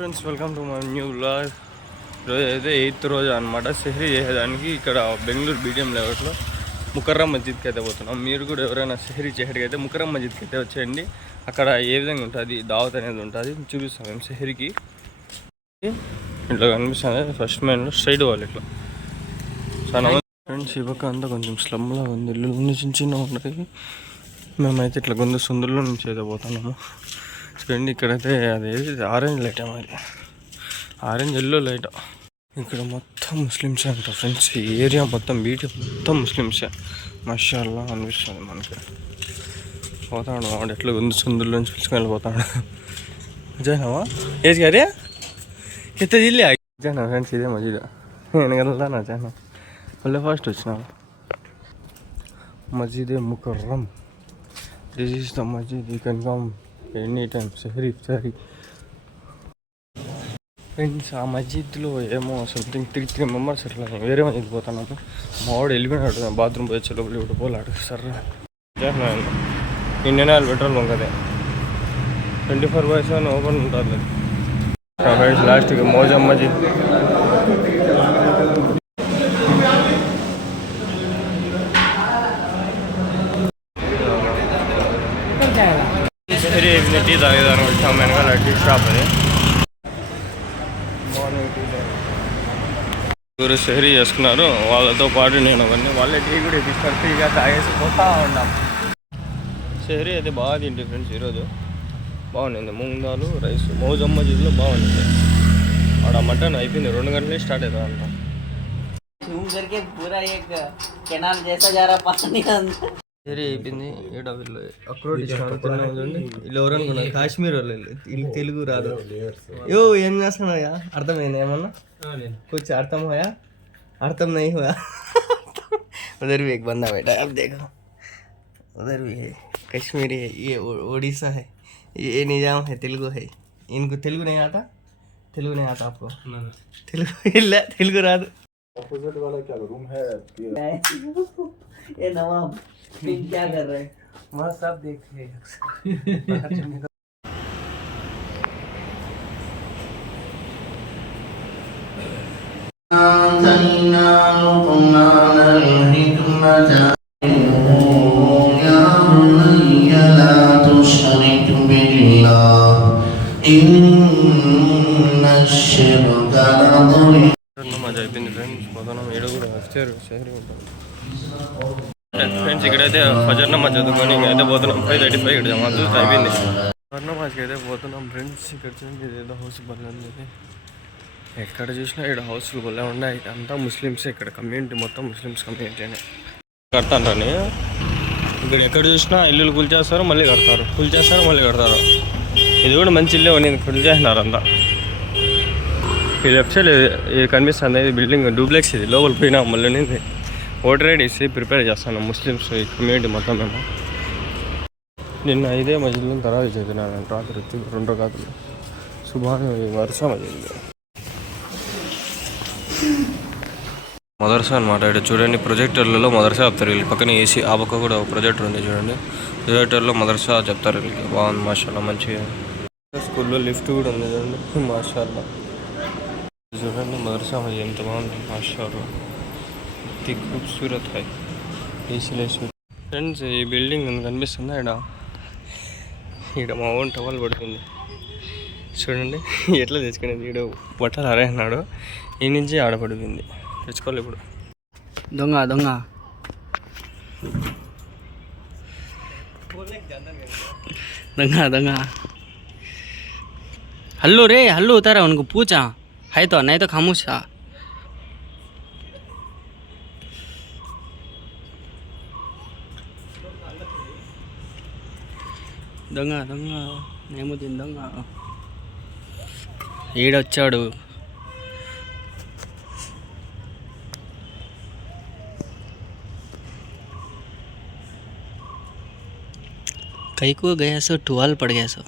Friends welcome to my new vlog. ఈరోజు అయితే 8th రోజు అనమాట. సెహరీ చేసేదానికి ఇక్కడ బెంగళూరు బీటీఎం లేఅవుట్లో ముకర్రం మస్జిద్కి అయితే పోతున్నాం. మీరు కూడా ఎవరైనా సెహరీ చేసేటికి అయితే ముకర్రం మస్జిద్కి అయితే వచ్చేయండి. అక్కడ ఏ విధంగా ఉంటుంది దావత్ అనేది ఉంటుంది చూపిస్తాం మేము. సెహరీకి ఇట్లా కనిపిస్తుంది ఫస్ట్ మెయిన్లో స్ట్రైట్ వాళ్ళు ఇట్లా చాలా ఫ్రెండ్స్. ఈ పక్క అంతా కొంచెం స్లమ్లా ఉంది, ఇల్లు చిన్న చిన్న ఉన్నాయి. మేమైతే ఇట్లా కొంత సుందరలో నుంచి అయితే పోతున్నాము. చూడండి ఇక్కడైతే అదేది ఆరెంజ్ లైట్ అది, ఆరెంజ్ ఎల్లో లైట్. ఇక్కడ మొత్తం ముస్లిమ్సే అంట ఫ్రెండ్స్. ఈ ఏరియా మొత్తం బీటీ మొత్తం ముస్లిమ్సే. మాషాల్లా అనిపిస్తుంది మనకి. పోతాడు వాడు ఎట్లా ఉంది సుందరలో నుంచి పిలుచుకొని వెళ్ళిపోతాడు. జైనావా ఏజ్ గారే ఎత్త జిల్లే జైనా ఫ్రెండ్స్. ఇదే మజీద్ నేను వెళ్తానా జైనా మళ్ళీ ఫస్ట్ వచ్చినాను. మజీదే ముకర్రం. దిస్ ఈస్ ద మజీద్. You can come any time సెహరీ సెహరీ. ఫ్రెండ్స్ ఆ మస్జిద్లో ఏమో సంథింగ్ 3 మెంబర్స్ అట్లా వేరే మస్జిద్ పోతున్నాము. మా వాడు వెళ్ళిపోయినాడు బాత్రూమ్ పోయి వచ్చే లోపల ఇప్పుడు పోలాడు. సరే ఇండియన్ ఆయిల్ పెట్రోల్ బంక్ అదే 24/7 ఓపెన్ ఉంటుంది. ఫ్రెండ్స్ లాస్ట్కి మోజం మస్జిద్. సెహరీ టీ తాగేదాన్ని వచ్చాము. వెనకాల టీ షాప్ అది. ఎవరు సెహరీ చేసుకున్నారు వాళ్ళతో పాటు నేను అవన్నీ వాళ్ళే టీ కూడా ఇప్పిస్తారు. ఫ్రీగా తాగేసి పోతా ఉన్నాం. సెహరీ అయితే బాగా తింటే ఫ్రెండ్స్. ఈరోజు బాగుండింది. మూంగ్ దాల్ రైస్ మౌజమ్ మస్జిద్లో బాగుండింది. ఆడ మటన్ అయిపోయింది 2 గంటలే స్టార్ట్ అవుతుంది అంట. సెహరీ అయిపోయింది. ఈడ వీళ్ళు అక్రోడ్ ఇచ్చినారు తిన్నామండి. వీళ్ళు ఎవరు అనుకున్నారు కాశ్మీర్ వాళ్ళు. వీళ్ళు తెలుగు రాదు. యో ఏం చేస్తున్నాయా అర్థమైంది ఏమన్నా कुछ अर्थम होया अर्थम नहीं हुआ. उधर भी एक बंदा बैठा है, अब देखो उधर भी है कश्मीरी है, ये उड़ीसा है, ये निजाम है, तेलुगु है. इनको तेलुगु नहीं आता. तेलुगु नहीं आता आपको? तेलुगु रात अपोजिट वाला क्या रूम है ये नवाब क्या कर रहे हैं वहाँ सब देख रहे हैं. آتينا لقمان الحكمة يا بني لا تشرك بالله إن الشرك لظلم. మజా అయిపోయింది ఫ్రెండ్స్. పోతున్నాం. ఏడు కూడా వచ్చారు షహరీ ఉంటాం ఫ్రెండ్స్. ఇక్కడైతే ఫజర్ నమాజ్ చదువుకొని అయితే పోతున్నాం. 5:35 ఇక్కడ జమాత్ అయిపోయింది. ఫజర్ నమాజ్కి అయితే పోతున్నాం ఫ్రెండ్స్. ఇక్కడ చూడండి ఇదేదో హౌస్ బండి. ఎక్కడ చూసినా ఇక్కడ హౌస్లు కూడా ఉన్నాయి. అంతా ముస్లిమ్స్. ఇక్కడ కమ్యూనిటీ మొత్తం ముస్లిమ్స్ కమ్యూనిటీ అని కడతారని. ఇక్కడ ఎక్కడ చూసినా ఇల్లులు కూల్చేస్తారు మళ్ళీ కడతారు, కూల్చేస్తారు మళ్ళీ కడతారు. ఇది కూడా మంచి ఇల్లే ఉంది, కూల్చేసినారు అంతా. ఈ లెఫ్ట్ సైడ్ ఇది కనిపిస్తుంది, ఇది బిల్డింగ్ డూప్లెక్స్. ఇది లోపల పోయినా మళ్ళీ ఓటర్ ఐడి ఇస్తే ప్రిపేర్ చేస్తాను ముస్లిమ్స్ ఈ కమ్యూనిటీ మొత్తం. మేము నిన్న ఇదే మధ్యలో తర్వాత చదివినాను రాత్రి 2 రకాతులు సుభాన్ వరుస మధ్యలో మదర్సా అనమాట. ఇక్కడ చూడండి ప్రొజెక్టర్లలో మదర్సా చెప్తారు వీళ్ళు. పక్కన ఏసీ ఆ పక్క కూడా ప్రొజెక్టర్ ఉంది చూడండి. ప్రొజెక్టర్లో మదర్సా చెప్తారు వీళ్ళకి. బాగుంది మాషాల్లా మంచిగా. స్కూల్లో లిఫ్ట్ కూడా ఉంది చూడండి మాషాల్లా. చూడండి మదర్సా ఎంత బాగుంది మాషాల్లా. అతి ఖూబ్సూరత్ హై. ఏసీలో ఫ్రెండ్స్ ఈ బిల్డింగ్ కనిపిస్తుందా ఇక్కడ మా ఓన్ టవల్ పడుతుంది చూడండి. ఎట్లా తెచ్చుకునేది ఈడ బట్టలు అరేనాడు ఈ నుంచి ఆడపడిపోయింది. తెచ్చుకోవాలి ఇప్పుడు. దొంగ దొంగ दंगा दंगा हल्लो रे हल्लो उतारा उनको पूछा है तो नहीं तो खामोश था. దొంగ దొంగ నేముద్దిన్ దొంగ ఈడొచ్చాడు. कहीं को गया सो टुवाल पड़ गया सो.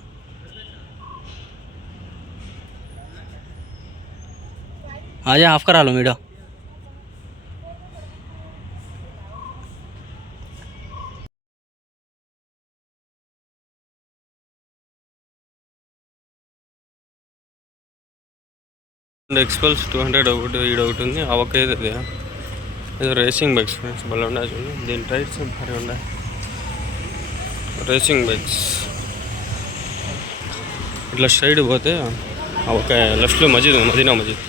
आजा ऑफ करा लो मीडो. ఎక్స్పల్స్ 200 ఒకటి ఈడ ఒకటి ఉంది. ఆ ఒక్క ఏది ఏదో రేసింగ్ బైక్స్ ఫ్రెండ్స్ భలే ఉన్నాయి చూడండి. దీని టైర్స్ భారీ ఉన్నాయి. రేసింగ్ బైక్స్ ఇట్లా స్ట్రైడ్ పోతే ఒక లెఫ్ట్లో మజీద్ మదీనా మజీద్.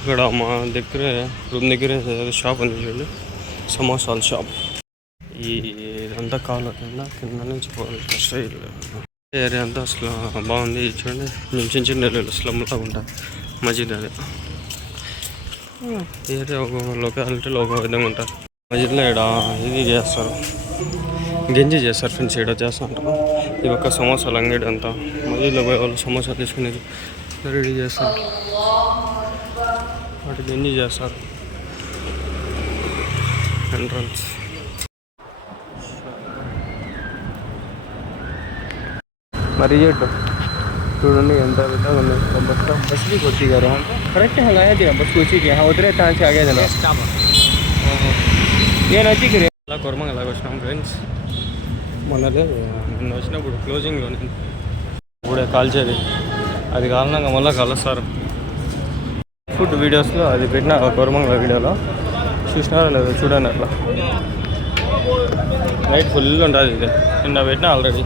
ఇక్కడ మా దగ్గరే రూమ్ దగ్గరే షాప్ ఉంది చూడండి, సమోసాల షాప్. ఇదంతా కాలు కింద నుంచి పోవాలి స్ట్రైట్. ఏరియా అంతా అసలు బాగుంది చూడండి. మేము చిన్న చిన్న ఇల్లు స్లమ్లా ఉంటాయి. మజీద్ అది ఏరియా ఒక లొకాలిటీలో ఒక విధంగా ఉంటారు. మజీద్లో ఇక్కడ ఇది చేస్తారు, గంజి చేస్తారు ఫ్రెండ్స్. ఇక్కడ చేస్తూ ఉంటారు. ఈ ఒక్క సమోసాలు అంగడి అంతా మజీద్లో పోయే వాళ్ళు సమోసా తీసుకునేది రెడీ చేస్తారు. వాటి గంజి చేస్తారు. ఎంట్రన్స్ మరి చూడండి ఎంత పెద్దగా ఉంది. बस भी कोची कर रहा हूँ करेक्ट है लाया दिया बस कोची के हाँ उतरे तान से आगे देना ये नजीक रे అలా కొరమంగా అలాగ వచ్చినాం ఫ్రెండ్స్. మొన్నలే నిన్న వచ్చినప్పుడు క్లోజింగ్లో ఇప్పుడే కాల్చేది అది కారణంగా మళ్ళీ కలుస్తారు. ఫుడ్ వీడియోస్లో అది పెట్టిన కొరమంగళ వీడియోలో చూసినారో లేదో చూడండి. అట్లా నైట్ ఫుల్ ఉంటుంది. ఇది నిన్న పెట్టినా ఆల్రెడీ.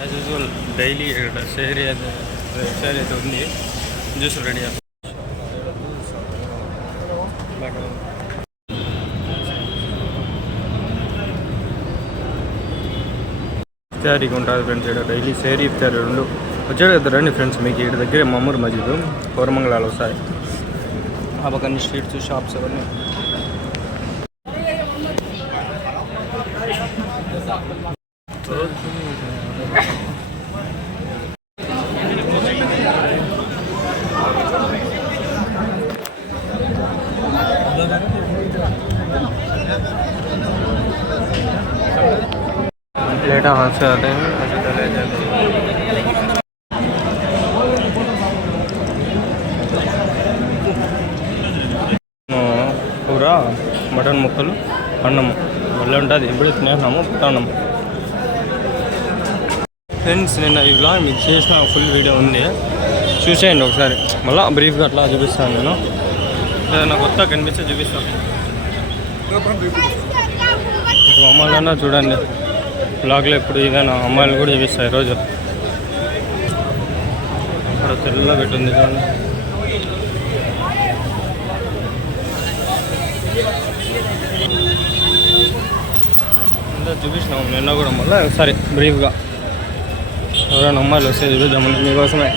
యాజ్ యూజువల్ డైలీ ఇక్కడ షేర్ అయితే ఉంది. జ్యూస్ రెడీ చేస్తాం. ఇఫ్తారీగా ఉంటుంది ఫ్రెండ్స్. ఇక్కడ డైలీ సేరీ ఇఫ్తారీ రెండు వచ్చాడు కదా. రండి ఫ్రెండ్స్, మీకు ఇక్కడ దగ్గరే మమ్మూరు మజీద్ కోరమంగళాలు వస్తాయి. ఆ పక్కన స్ట్రీట్స్ షాప్స్ అవన్నీ. प्लेट हाथ से आते हैं ऐसे चले जाते हैं. కూర మటన్ ముక్కలు అన్నము మళ్ళీ ఉంటుంది. ఇప్పుడు తినేసినాము పుట్టాన్నం. ఫ్రెండ్స్ నిన్న ఈ వ్లాగ్ మీకు చేసిన ఫుల్ వీడియో ఉంది, చూసేయండి ఒకసారి. మళ్ళీ బ్రీఫ్గా అట్లా చూపిస్తాను. నేను ఏదైనా కొత్త కనిపిస్తే చూపిస్తాను. ఇప్పుడు అమ్మాయిలన్నా చూడండి బ్లాగ్లో ఇప్పుడు ఇదేనా అమ్మాయిలు కూడా చూపిస్తాయి. ఈరోజు ఇక్కడ తెల్ల పెట్టింది చూడండి. అంతా చూపించినాము నిన్న కూడా. మళ్ళీ ఒకసారి బ్రీఫ్గా ఎవరైనా అమ్మాయిలు వస్తే చూద్దామని మీకోసమే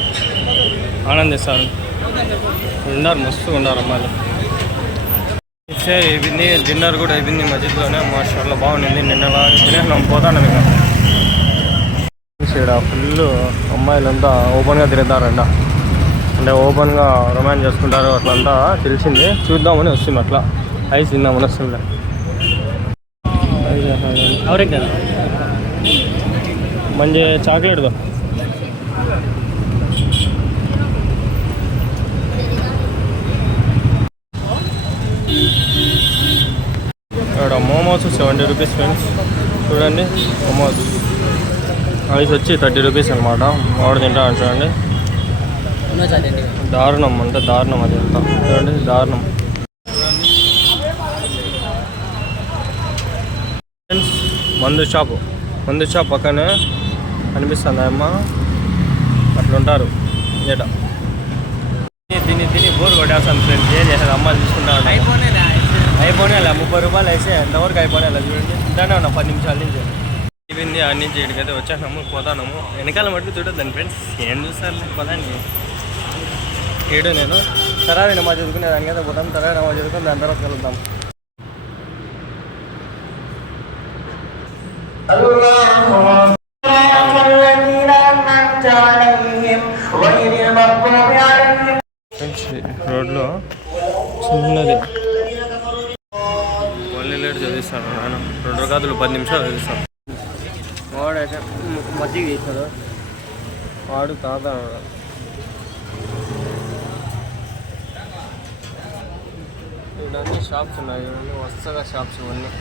ఆనందిస్తారు. ఉన్నారు మస్తుగా ఉన్నారు అమ్మాయిలు. ఇచ్చే అయిపోయింది. డిన్నర్ కూడా అయిపోయింది మధ్యలోనే. మాషాల్లా బాగుంది. నిన్నలా తినేసినాం పోతాను. ఇక ఇక్కడ ఫుల్ అమ్మాయిలంతా ఓపెన్గా తిరుగుతారంట. అంటే ఓపెన్గా రొమాన్స్ చేసుకుంటారు అట్లంతా తెలిసింది. చూద్దామని వస్తుంది అట్లా. ఐస్ తిందామని వస్తుంది. మంచి చాక్లెట్తో ఇక్కడ మోమోస్ 70 రూపీస్ ఫ్రెండ్స్. చూడండి మోమోస్ ఐస్ వచ్చి 30 రూపీస్ అనమాట. వాడు తింటాను చూడండి. దారుణం అంటే దారుణం అది అంతా. చూడండి దారుణం. ఫ్రెండ్స్ మందు షాప్ పక్కనే కనిపిస్తుంది అమ్మ. అట్లుంటారు ఏట. తిని బోర్ కొట్టేస్తాను ఫ్రెండ్స్. ఏం చేసేది అమ్మాయిలు తీసుకుంటా అయిపోయినా 30 రూపాయలు వేస్తే ఎంతవరకు అయిపోయినా చూడండి. ఇంటానే ఉన్నా 10 నిమిషాల నుంచి. ఇవింది ఆడి నుంచి ఇక్కడికైతే వచ్చేసినాము పోతాము. వెనకాల మటుకు చూడొద్దండి ఫ్రెండ్స్. ఏం చూస్తారు పదండి. ఏడు నేను తరావి నమాజ్ చదువుకునే దానికైతే పోతాం. తరావి నమాజ్ చదువుకుని దాని తర్వాత కలుద్దాం. ఫ్రెండ్స్ రోడ్లో చిన్నది మళ్ళీ లేట్ చదివిస్తాను నేను. 2 రకాలు 10 నిమిషాలు చదివిస్తాను. వాడైతే మజ్జిగ తీస్తాడు. వాడు తాగుతాడు. ఇవన్నీ షాప్స్ ఉన్నాయి. ఇవన్నీ వరుసగా షాప్స్ ఇవన్నీ.